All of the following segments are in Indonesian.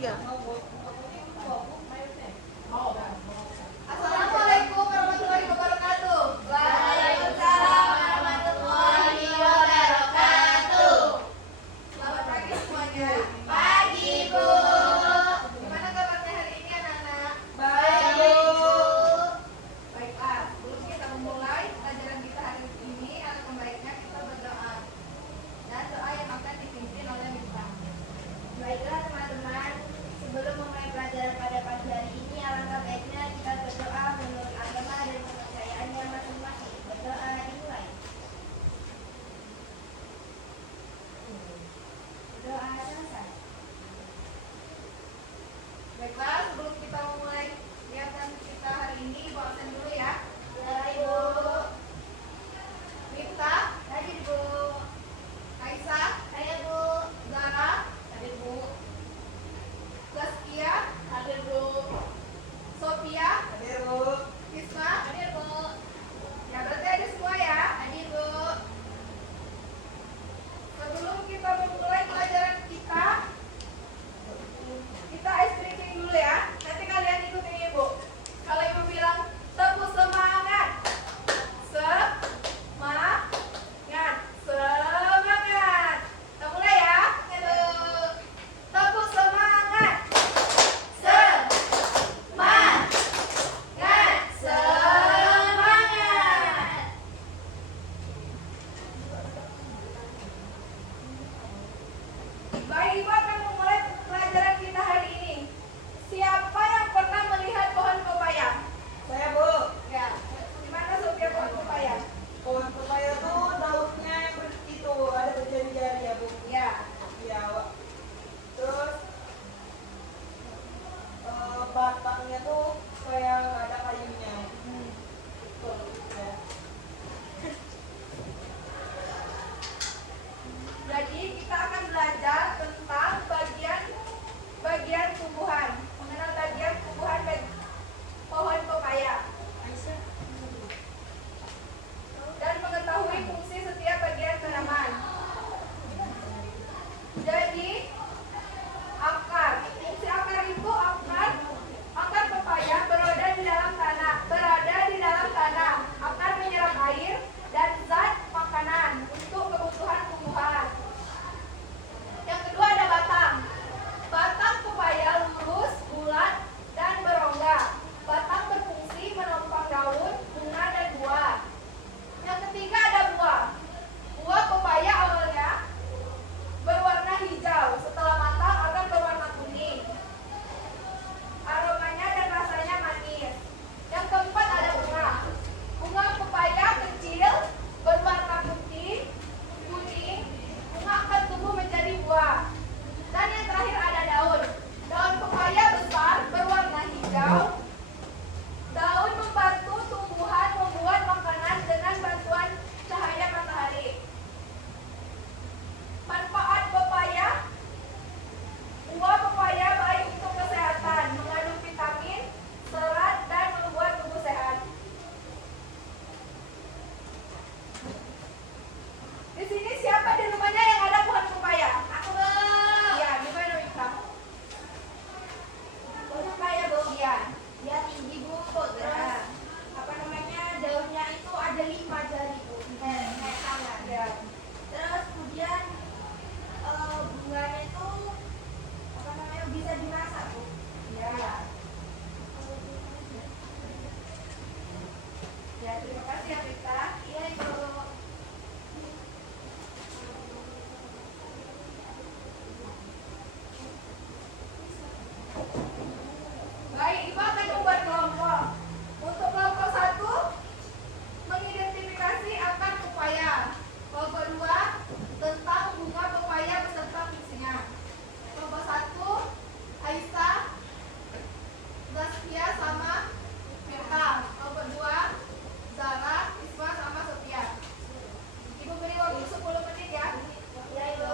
tiga. Assalamualaikum warahmatullahi wabarakatuh. Waalaikumsalam warahmatullahi wabarakatuh. Selamat pagi semuanya. Pagi, Bu. Gimana kabarnya hari ini anak-anak? Baik, Bu. Baiklah, sebelum kita memulai pelajaran kita hari ini, alangkah baiknya kita berdoa. Dan doa yang akan dipimpin oleh Miftah. Baiklah teman-teman, sebelum memulai pelajaran pada pagi hari ini, alangkah baiknya kita berdoa menurut agama dan kepercayaannya masing-masing. Berdoa dimulai. Berdoa selesai. Baiklah, sebelum kita memulai kegiatan kita hari ini, Ibu absen dulu ya. Ya, Ibu. Miftah, Hadir, Bu. Aisyah, Ayo, Bu. Zara, hadir Bu. Zaskia, hadir Bu. Sophia, Hadir, Bu. Isma, Hadir, Bu. ya berarti ada semua ya. Hadir, Bu. Sebelum kita memulai pelajaran kita ice breaking dulu ya. Nanti kalian ikutin Ibu. Kalau Ibu bilang tepuk semangat, semangat, semangat. Kita mulai ya. Tepuk semangat, Semangat. semangat. Baik, Ibu akan memulai pelajaran kita hari ini. Siapa yang pernah melihat pohon pepaya? Saya, Bu. Ya. Gimana Sophia pohon pepaya? Pohon pepaya tuh daunnya itu ada berjari-jari ya, Bu. Ya. Iya. Terus batangnya tuh kayak nggak ada kayunya. Tuh, ya. Jadi kita akan belajar tentang bagian tumbuhan, mengenal bagian tumbuhan pohon pepaya, dan mengetahui fungsi setiap bagian tanaman. Jadi akar, fungsi akar itu akar pepaya berada di dalam tanah. Akar menyerap air dan zat makanan untuk kebutuhan tumbuhan. Yang kedua ada batang. Batang pepaya lurus, bulat, dan berongga. Batang berfungsi menopang daun, bunga, dan buah. Yang ketiga ada buah. Buah pepaya awalnya berwarna hijau, setelah matang akan berwarna kuning. Aromanya dan rasanya manis. Yang keempat ada bunga. Bunga pepaya kecil, berwarna putih, kuning. Bunga akan tumbuh menjadi buah. Dan yang terakhir ada daun. Daun pepaya besar, berwarna hijau. Daun membantu tumbuhan membuat makanan dengan bantuan cahaya matahari. Manfaat pepaya. Buah pepaya baik untuk kesehatan, mengandung vitamin, serat, dan membuat tubuh sehat. Di sini siapa di rumahnya yang ada pohon pepaya? Aku, Bu. Iya, gimana Wita? Pohon pepaya, Bu. Iya. Dia tinggi, Bu. Terus apa namanya, daunnya itu ada 5 jari, Bu. Kayak tangan. Ya. Terus kemudian bunganya itu apa namanya, bisa dimasak, Bu. Ya. Ya, terima kasih ya Wita. Iya, Ibu. Baik, Ibu akan membuat kelompok. Untuk kelompok 1, mengidentifikasi akar pepaya. Kelompok 2, tentang bunga pepaya beserta fungsinya. Kelompok 1, Aisyah, Zaskia sama Firka. Kelompok 2, Zara, Isma sama Sophia. Ibu beri waktu 10 menit ya. Iya, Ibu.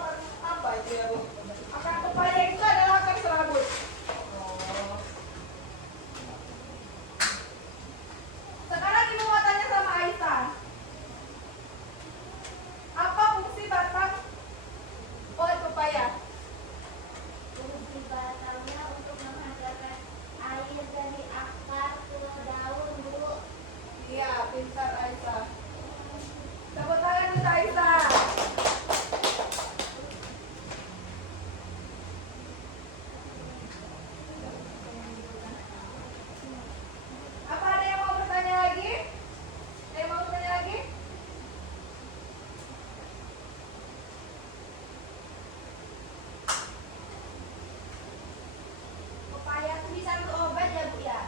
akar apa itu ya, Bu? Akar pepaya itu adalah akar serabut. Oh. Sekarang Ibu mau tanya sama Aisyah. Apa fungsi batang pohon pepaya? Fungsi batangnya untuk menghantarkan air dari akar ke daun, Bu. Iya, pintar Aisyah. Tepuk tangan untuk Aisyah. Apa ada yang mau bertanya lagi? Ada yang mau bertanya lagi? Pepaya itu bisa untuk obat ya, Bu ya?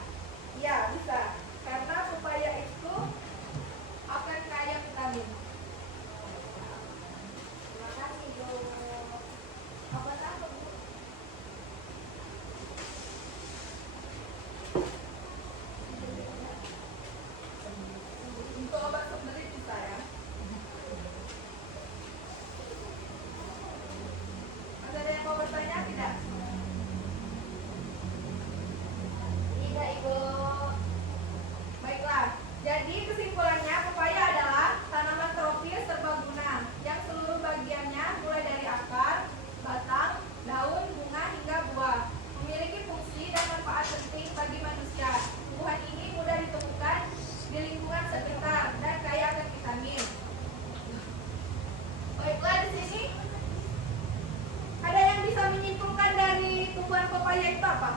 Iya, bisa. Karena pepaya itu akan kaya vitamin. Terima kasih, Bu. Obat apa, Bu? Untuk obat sembelit bisa ya. Masih ada yang mau bertanya tidak? Tidak, Ibu. Baiklah, jadi kesimpulannya pepaya adalah tanaman tropis serbaguna yang seluruh bagiannya mulai dari akar, batang, daun, bunga hingga buah memiliki fungsi dan manfaat penting bagi manusia. Tumbuhan ini mudah ditemukan di lingkungan sekitar dan kaya akan vitamin. Baiklah, di sini ada yang bisa menyimpulkan dari tumbuhan pepaya itu apa?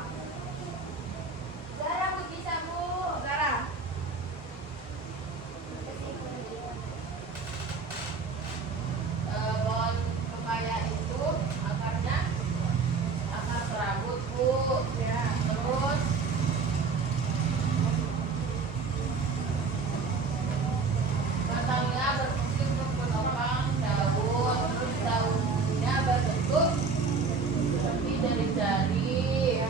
Zara, Bu, bisa, Bu. Zara. Pohon pepaya itu akarnya akar serabut, Bu. Ya. Terus batangnya berfungsi untuk menopang daun. Terus daunnya berbentuk seperti jari-jari.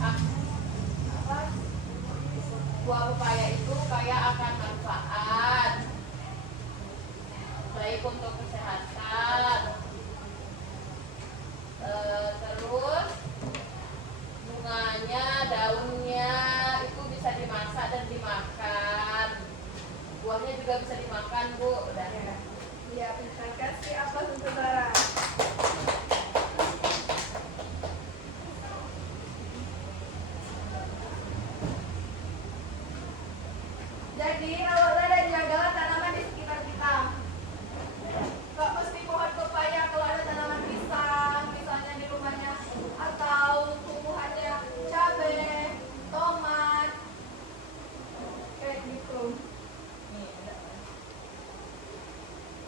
Apa? Buah pepaya itu kaya akan manfaat, baik untuk kesehatan. Terus bunganya, daunnya itu bisa dimasak dan dimakan. Buahnya juga bisa dimakan, Bu. Udah. Ya, terima kasih atas untuk Zara. Jadi, rawatlah dan jagalah tanaman di sekitar kita. Gak mesti pohon pepaya, kalau ada tanaman pisang, misalnya di rumahnya, atau tumbuhannya cabai, tomat, kayak gitu.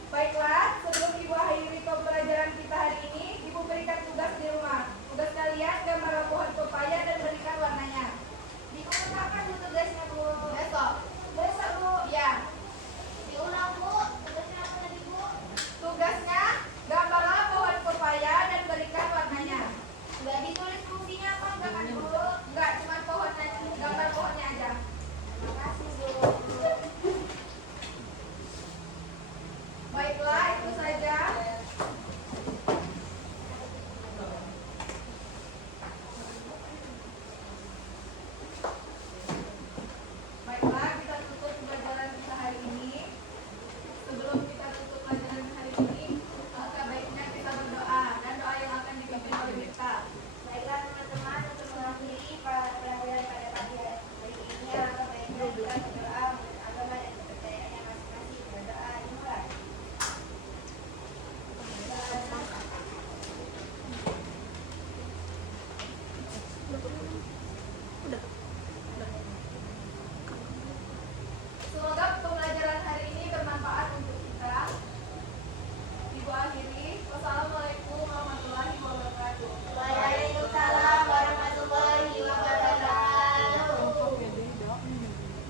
Baiklah, sebelum Ibu akhiri pembelajaran kita hari ini, Ibu berikan tugas di rumah. Tugas kalian gambarlah pohon pepaya dan berikan warnanya. Diulang kapan, Bu, tugasnya, Bu? Besok. Besok, Bu. Ya, Diulang, Bu. Tugasnya apa tadi, Bu? tugasnya gambarlah pohon pepaya dan berikan warnanya. Nggak ditulis fungsinya apa enggak kan, Bu? Enggak, cuma pohonnya, gambar pohonnya aja. Terima kasih, Bu. Baiklah, itu saja. Baiklah, kita tutup pembelajaran kita hari ini. Sebelum kita tutup pelajaran hari ini, alangkah baiknya kita berdoa dan doa yang akan dipimpin oleh kita. Baiklah, teman-teman, untuk mengakhiri pelajaran pada pagi hari ini, alangkah baiknya kita berdoa menurut agama dan kepercayaannya masing-masing. Berdoa dimulai. Udah.